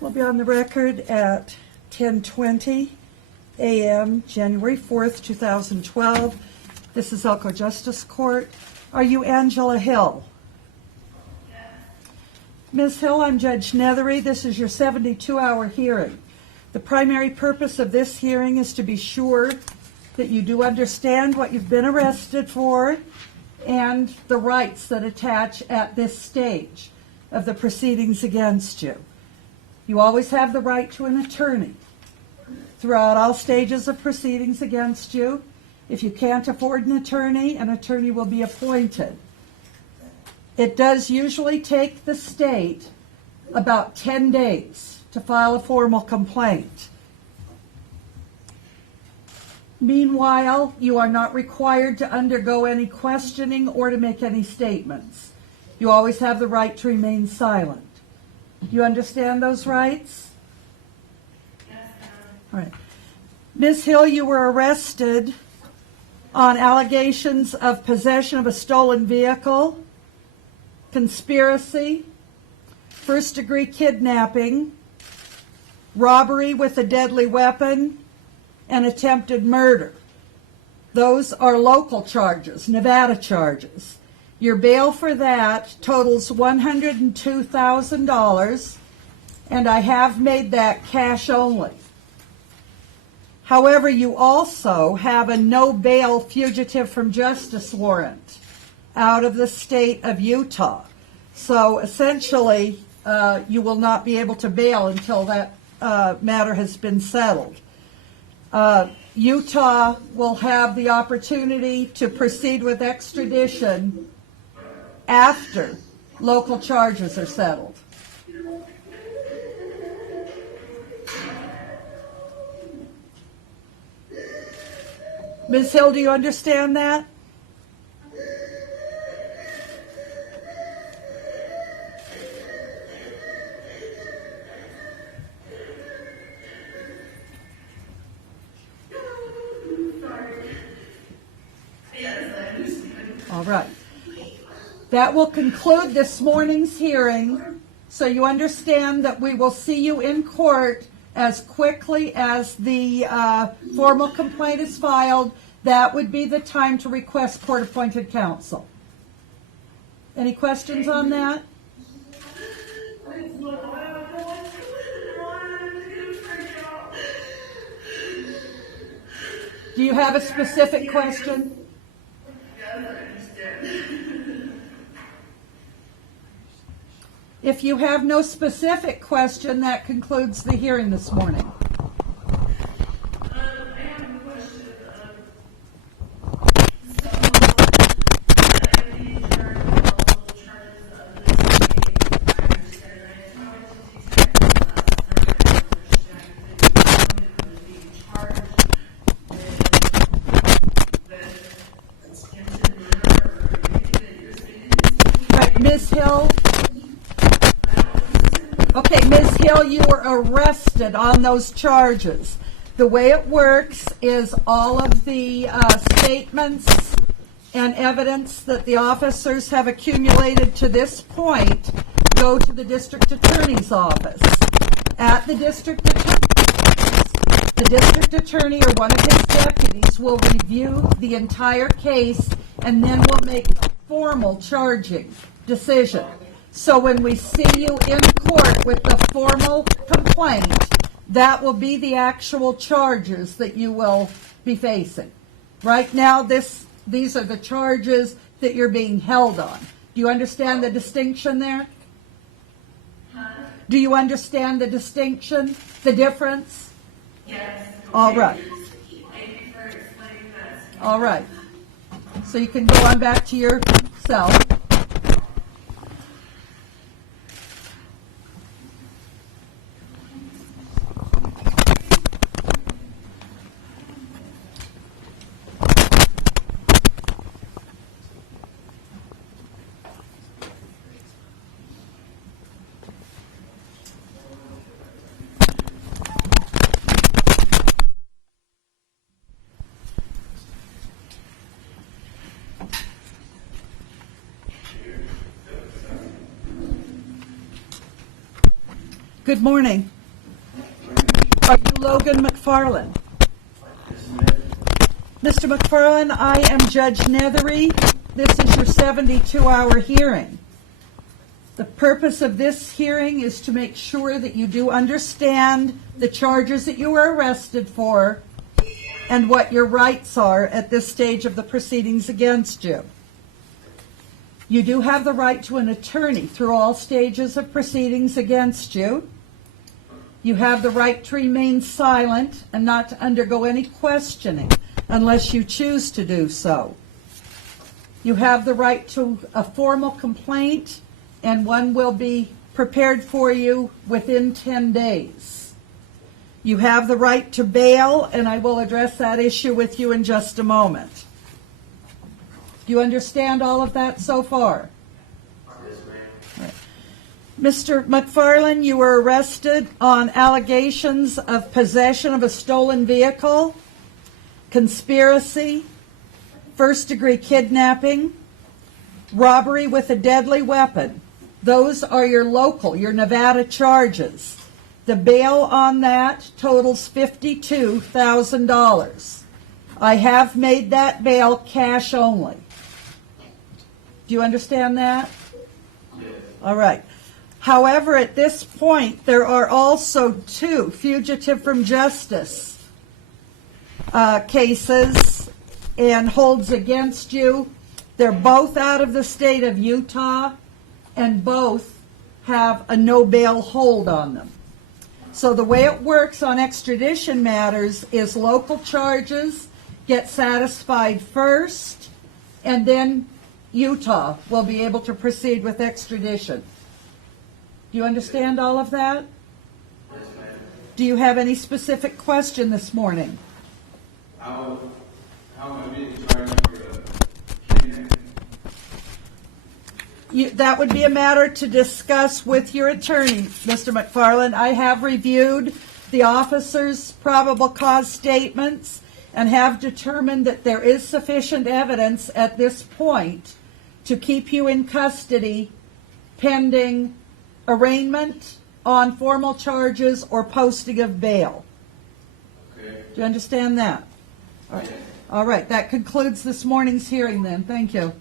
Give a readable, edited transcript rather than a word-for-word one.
We'll be on the record at 10:20 a.m., January 4th, 2012. This is Elko Justice Court. Are you Angela Hill? Yes. Ms. Hill, I'm Judge Nethery. This is your 72-hour hearing. The primary purpose of this hearing is to be sure that you do understand what you've been arrested for and the rights that attach at this stage of the proceedings against you. You always have the right to an attorney throughout all stages of proceedings against you. If you can't afford an attorney will be appointed. It does usually take the state about 10 days to file a formal complaint. Meanwhile, you are not required to undergo any questioning or to make any statements. You always have the right to remain silent. Do you understand those rights? Yes, ma'am. All right. Ms. Hill, you were arrested on allegations of possession of a stolen vehicle, conspiracy, first-degree kidnapping, robbery with a deadly weapon, and attempted murder. Those are local charges, Nevada charges. Your bail for that totals $102,000, and I have made that cash only. However, you also have a no bail fugitive from justice warrant out of the state of Utah. So essentially, you will not be able to bail until that matter has been settled. Utah will have the opportunity to proceed with extradition after local charges are settled. Ms. Hill, do you understand that? All right. That will conclude this morning's hearing, so you understand that we will see you in court as quickly as the formal complaint is filed. That would be the time to request court-appointed counsel. Any questions on that? Do you have a specific question? If you have no specific question, that concludes the hearing this morning. I have a question. Ms. Hill? Okay, Ms. Hill, you were arrested on those charges. The way it works is all of the statements and evidence that the officers have accumulated to this point go to the district attorney's office. At the district attorney or one of his deputies will review the entire case and then will make a formal charging decision. So when we see you in court with the formal complaint, that will be the actual charges that you will be facing. Right now, these are the charges that you're being held on. Do you understand the distinction there? Do you understand the distinction, the difference? Yes. All right. Thank you for explaining that. All right. So you can go on back to your cell. Good morning. Are you Logan McFarland? Mr. McFarland, I am Judge Nethery. This is your 72-hour hearing. The purpose of this hearing is to make sure that you do understand the charges that you were arrested for and what your rights are at this stage of the proceedings against you. You do have the right to an attorney through all stages of proceedings against you. You have the right to remain silent and not to undergo any questioning unless you choose to do so. You have the right to a formal complaint, and one will be prepared for you within 10 days. You have the right to bail, and I will address that issue with you in just a moment. Do you understand all of that so far? Yes, ma'am. Right. Mr. McFarland, you were arrested on allegations of possession of a stolen vehicle, conspiracy, first-degree kidnapping, robbery with a deadly weapon. Those are your local, your Nevada charges. The bail on that totals $52,000. I have made that bail cash only. Do you understand that? Yes. All right. However, at this point, there are also two fugitive from justice cases and holds against you. They're both out of the state of Utah, and both have a no bail hold on them. So the way it works on extradition matters is local charges get satisfied first, and then Utah will be able to proceed with extradition. Do you understand all of that? Yes, ma'am. Do you have any specific question this morning? How am I being charged for kidnapping? That would be a matter to discuss with your attorney, Mr. McFarland. I have reviewed the officer's probable cause statements and have determined that there is sufficient evidence at this point to keep you in custody pending arraignment on formal charges or posting of bail. Okay. Do you understand that? Yes. All right. That concludes this morning's hearing then. Thank you.